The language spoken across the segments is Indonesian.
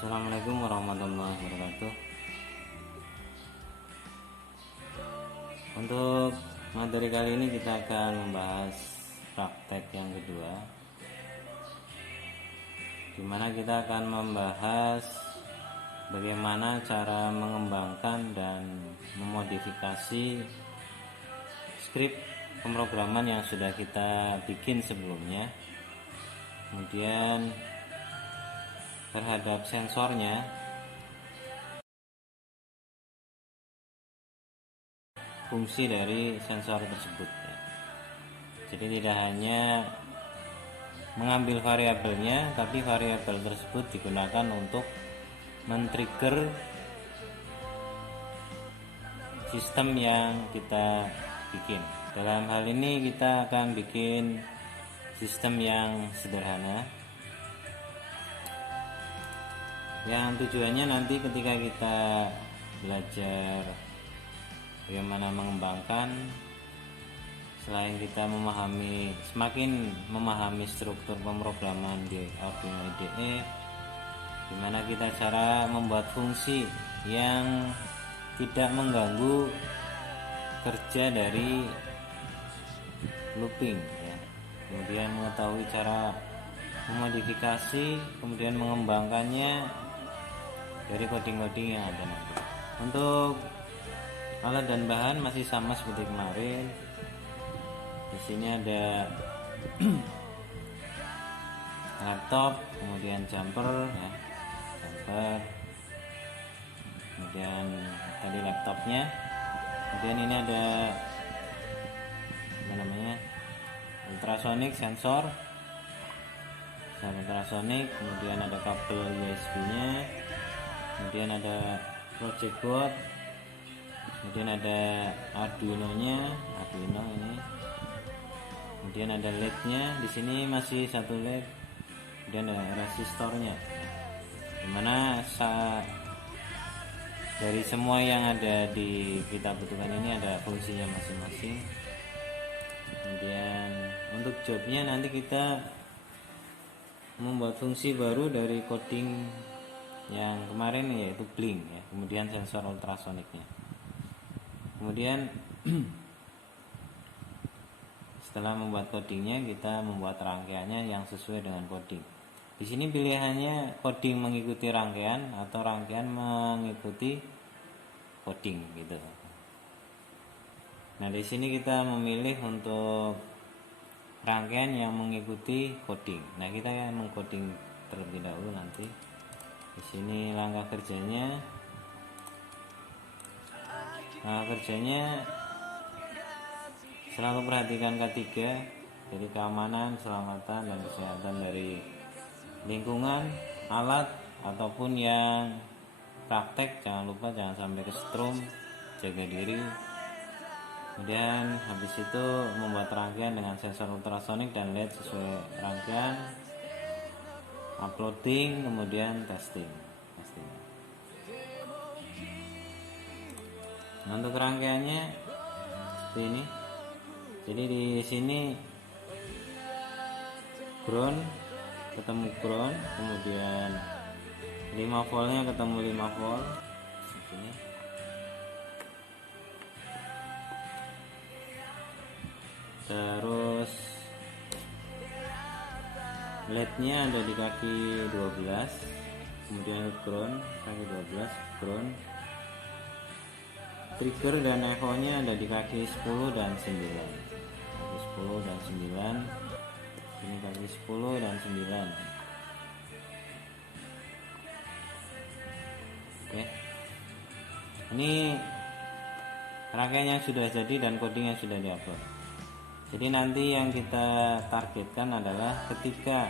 Assalamualaikum warahmatullahi wabarakatuh. Untuk materi kali ini kita akan membahas praktek yang kedua, di mana kita akan membahas bagaimana cara mengembangkan dan memodifikasi skrip pemrograman yang sudah kita bikin sebelumnya. Kemudian terhadap sensornya, fungsi dari sensor tersebut ya. Jadi tidak hanya mengambil variabelnya, tapi variabel tersebut digunakan untuk men-trigger sistem yang kita bikin. Dalam hal ini kita akan bikin sistem yang sederhana, yang tujuannya nanti ketika kita belajar bagaimana mengembangkan, selain kita semakin memahami struktur pemrograman di Arduino IDE, dimana kita cara membuat fungsi yang tidak mengganggu kerja dari looping ya. Kemudian mengetahui cara memodifikasi, kemudian mengembangkannya dari coding-coding yang ada nanti. Untuk alat dan bahan masih sama seperti kemarin. Di sini ada laptop, kemudian jumper ya, kemudian tadi laptopnya, kemudian ini ada ultrasonic sensor, ultrasonic, kemudian ada kabel USB nya, kemudian ada project board, kemudian ada Arduino ini, kemudian ada LED nya, di sini masih satu LED, kemudian ada resistornya, dimana dari semua yang ada di kita butuhkan ini ada fungsinya masing-masing. Kemudian untuk jobnya nanti kita membuat fungsi baru dari coding yang kemarin, yaitu blink ya, kemudian sensor ultrasoniknya. Kemudian setelah membuat codingnya, kita membuat rangkaiannya yang sesuai dengan coding. Di sini pilihannya coding mengikuti rangkaian atau rangkaian mengikuti coding gitu. Nah, di sini kita memilih untuk rangkaian yang mengikuti coding. Nah, kita akan mengcoding terlebih dahulu nanti. Di sini langkah kerjanya. Selalu perhatikan K3, jadi keamanan, keselamatan, dan kesehatan dari lingkungan, alat, ataupun yang praktek. Jangan lupa jangan sampai kesetrum, jaga diri. Kemudian habis itu membuat rangkaian dengan sensor ultrasonik dan LED sesuai rangkaian, uploading, kemudian testing. Nah, untuk rangkaiannya seperti ini. Jadi di sini ground ketemu ground, kemudian 5 voltnya ketemu 5 volt. Ini. Terus LED-nya ada di kaki 12, kemudian ground kaki 12 ground. Trigger dan echo-nya ada di kaki 10 dan 9. Kaki 10 dan 9. Ini kaki 10 dan 9. Oke. Ini rangkaian yang sudah jadi dan coding yang sudah diupload. Jadi nanti yang kita targetkan adalah ketika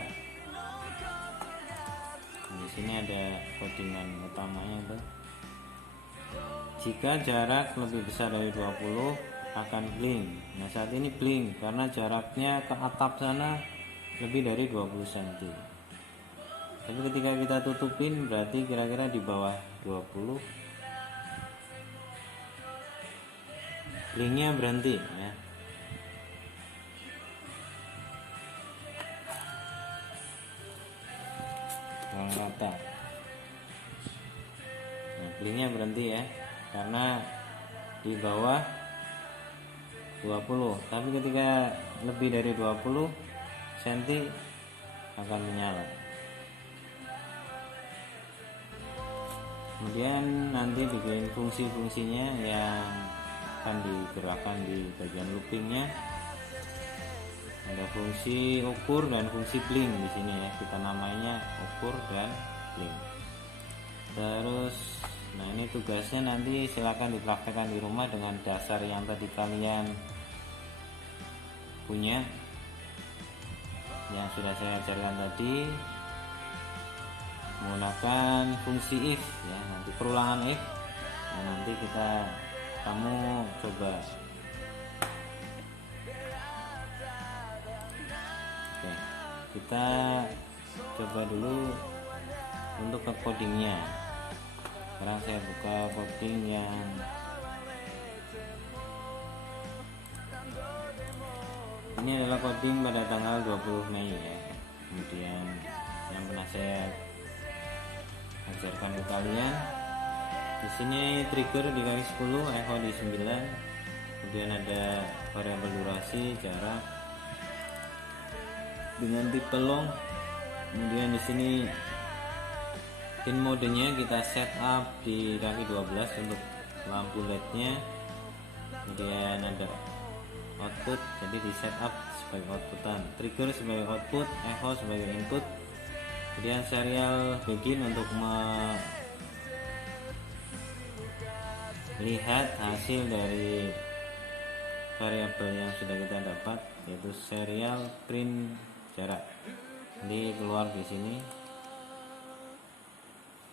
di sini ada codingan utamanya itu. Jika jarak lebih besar dari 20 akan blink. Nah, saat ini blink karena jaraknya ke atap sana lebih dari 20 cm. Tapi ketika kita tutupin berarti kira-kira di bawah 20. Blinknya berhenti ya. Rata. blinknya berhenti ya, karena di bawah 20, tapi ketika lebih dari 20 cm akan menyala. Kemudian nanti bikin fungsi-fungsinya yang akan digerakkan di bagian loopingnya. Ada fungsi ukur dan fungsi blink di sini ya, kita namanya ukur dan blink. Terus nah ini tugasnya nanti silakan dipraktekkan di rumah dengan dasar yang tadi kalian punya, yang sudah saya ajarkan tadi, menggunakan fungsi if ya, nanti perulangan if. Nah, nanti kamu coba. Oke, kita coba dulu untuk ke codingnya. Sekarang saya buka coding yang ini adalah coding pada tanggal 20 Mei ya. Kemudian yang pernah saya ajarkan ke kalian. Di sini trigger di garis 10, echo di 9. Kemudian ada variabel durasi, jarak dengan tipe long. Kemudian di sini pin modenya kita setup di kaki 12 untuk lampu LED-nya. Kemudian ada output, jadi di setup sebagai outputan, trigger sebagai output, echo sebagai input. Kemudian serial begin untuk melihat hasil dari variabel yang sudah kita dapat, yaitu serial print jarak. Ini keluar di sini.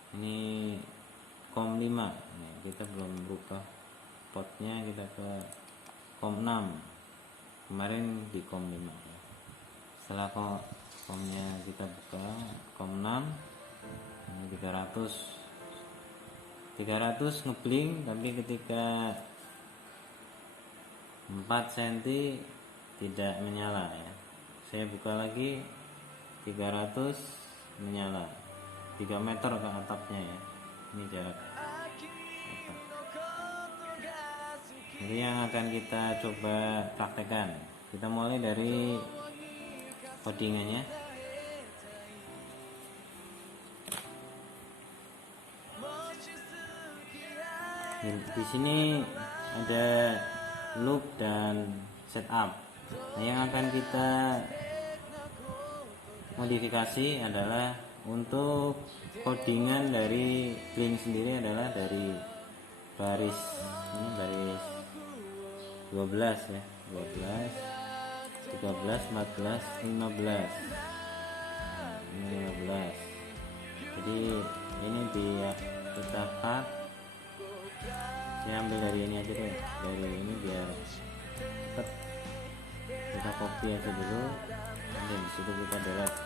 Ini COM 5. Nah, kita belum berubah portnya, kita ke COM 6. Kemarin di COM 5 ya. Setelah COM-nya kita buka COM 6, ini 300 ngeblink, tapi ketika 4 cm tidak menyala ya. Saya buka lagi 300, menyala 3 meter ke atapnya ya. Ini jarak atap. Jadi yang akan kita coba praktekkan, kita mulai dari codingannya. Di sini ada loop dan setup. Nah, yang akan kita modifikasi adalah untuk codingan dari blink sendiri adalah dari baris ini, baris 12 ya, 12, 13, 14, 15. Ini 15. Jadi ini kita cut. Saya ambil dari ini aja deh, dari ini biar cepet. Kita copy aja dulu, nanti disitu kita delete.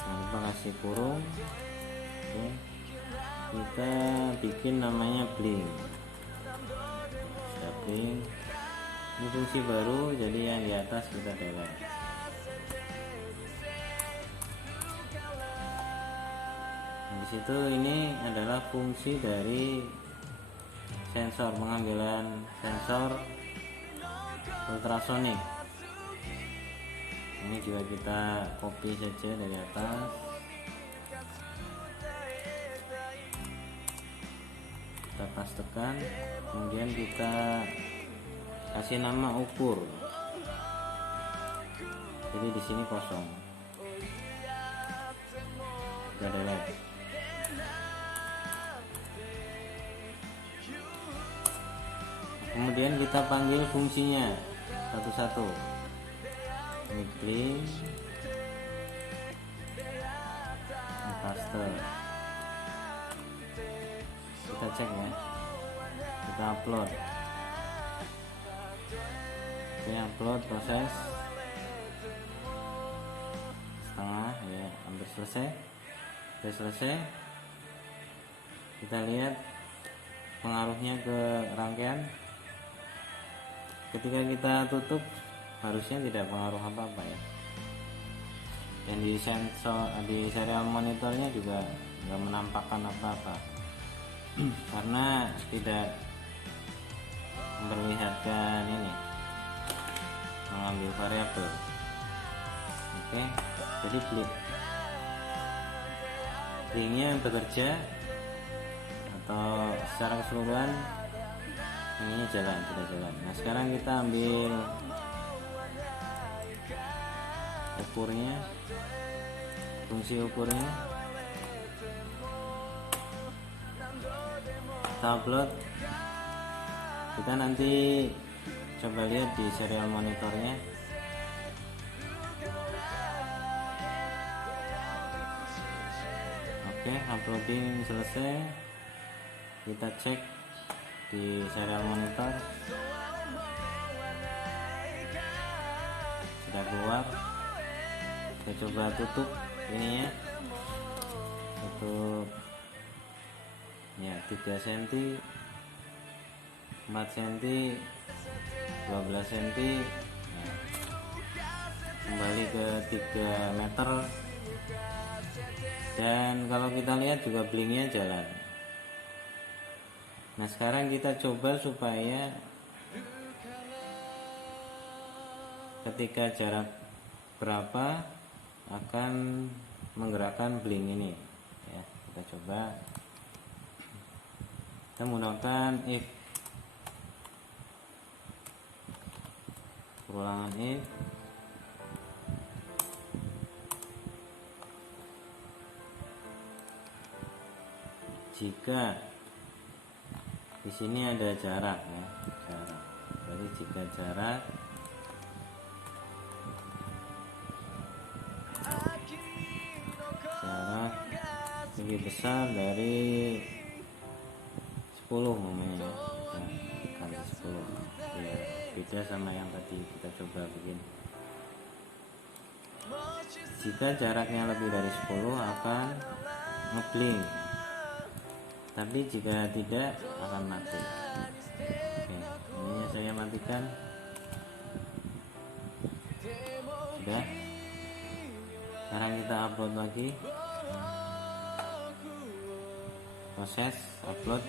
Jangan lupa kasih kurung. Oke, kita bikin namanya blink. Sudah blink. Ini fungsi baru, jadi yang di atas kita delete. Di situ ini adalah fungsi dari sensor, pengambilan sensor ultrasonik. Ini juga kita copy saja dari atas. Kita pastekan, kemudian kita kasih nama ukur. Jadi di sini kosong. Kita delete. Kemudian kita panggil fungsinya satu-satu. Ini blink, ini paste. Kita cek ya, kita upload. Oke, upload proses setengah ya, hampir selesai. Sudah selesai. Kita lihat pengaruhnya ke rangkaian. Ketika kita tutup harusnya tidak pengaruh apa-apa ya. dan di serial monitornya juga nggak menampakkan apa-apa karena tidak memperlihatkan ini mengambil variabel. Oke, jadi blinknya bekerja atau secara keseluruhan ini sudah jalan. Nah sekarang kita ambil ukurnya, fungsi ukurnya, kita upload. Kita nanti coba lihat di serial monitornya. Oke, uploading selesai. Kita cek di serial monitor, sudah keluar. Kita coba tutup ininya, tutup ya 3 cm, 4 cm, 12 cm. Nah, kembali ke 3 meter. Dan kalau kita lihat juga blinknya jalan. Nah sekarang kita coba supaya ketika jarak berapa akan menggerakkan blink ini ya. Kita coba, kita menggunakan if, perulangan if. Jika di sini ada jarak ya, jarak. Jadi jika jarak lebih besar dari 10 momennya, nah, kali 10 ya, beda sama yang tadi kita coba bikin. Jika jaraknya lebih dari 10 akan ngeblink, tapi jika tidak akan mati. Oke, ini saya matikan. Sudah. Sekarang kita upload lagi. Proses upload.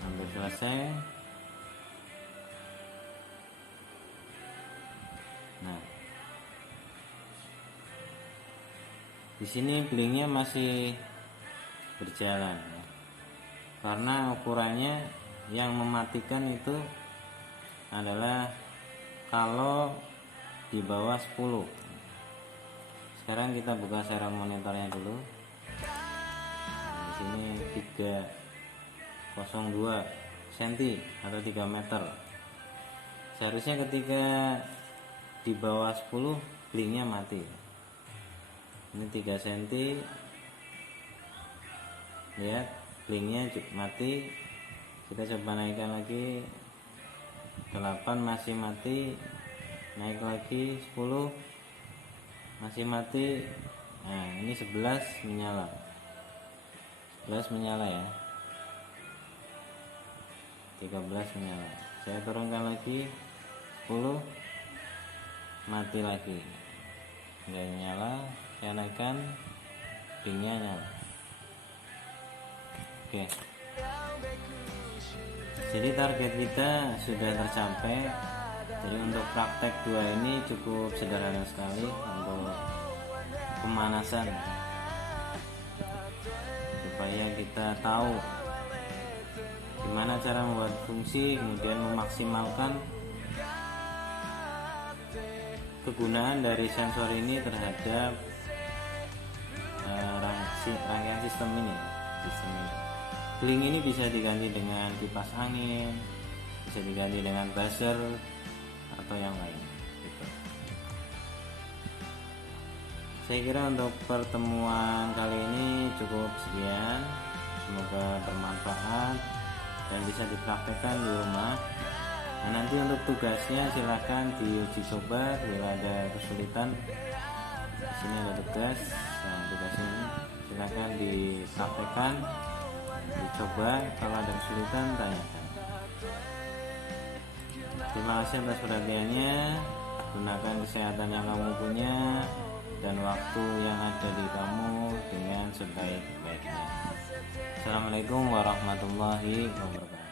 Sampai selesai. Nah, di sini blinknya masih berjalan ya. Karena ukurannya yang mematikan itu adalah kalau di bawah 10. Sekarang kita buka serial monitornya dulu. Nah, di sini 302 cm atau 3 meter. Seharusnya ketika di bawah 10 blinknya mati. Ini 3 cm, lihat blinknya mati. Kita coba naikkan lagi, 8 masih mati, naik lagi 10 masih mati. Nah ini 11 menyala, 11 menyala ya, 13 menyala. Saya turunkan lagi 10 mati lagi, nggak nyala. Saya naikkan, blinknya nyala. Oke, jadi target kita sudah tercapai. Jadi untuk praktek 2 ini cukup sederhana sekali untuk pemanasan, supaya kita tahu gimana cara membuat fungsi, kemudian memaksimalkan kegunaan dari sensor ini terhadap rangkaian sistem ini. Blink ini bisa diganti dengan kipas angin, bisa diganti dengan buzzer atau yang lain gitu. Saya kira untuk pertemuan kali ini cukup sekian. Semoga bermanfaat dan bisa dipraktekkan di rumah. Nah, nanti untuk tugasnya silahkan diuji coba. Bila ada kesulitan, di sini ada tugas. Nah, tugas ini silahkan dipraktekkan, dicoba. Kalau ada kesulitan tanyakan. Terima kasih atas perhatiannya. Gunakan kesehatan yang kamu punya dan waktu yang ada di kamu dengan sebaik-baiknya. Assalamualaikum warahmatullahi wabarakatuh.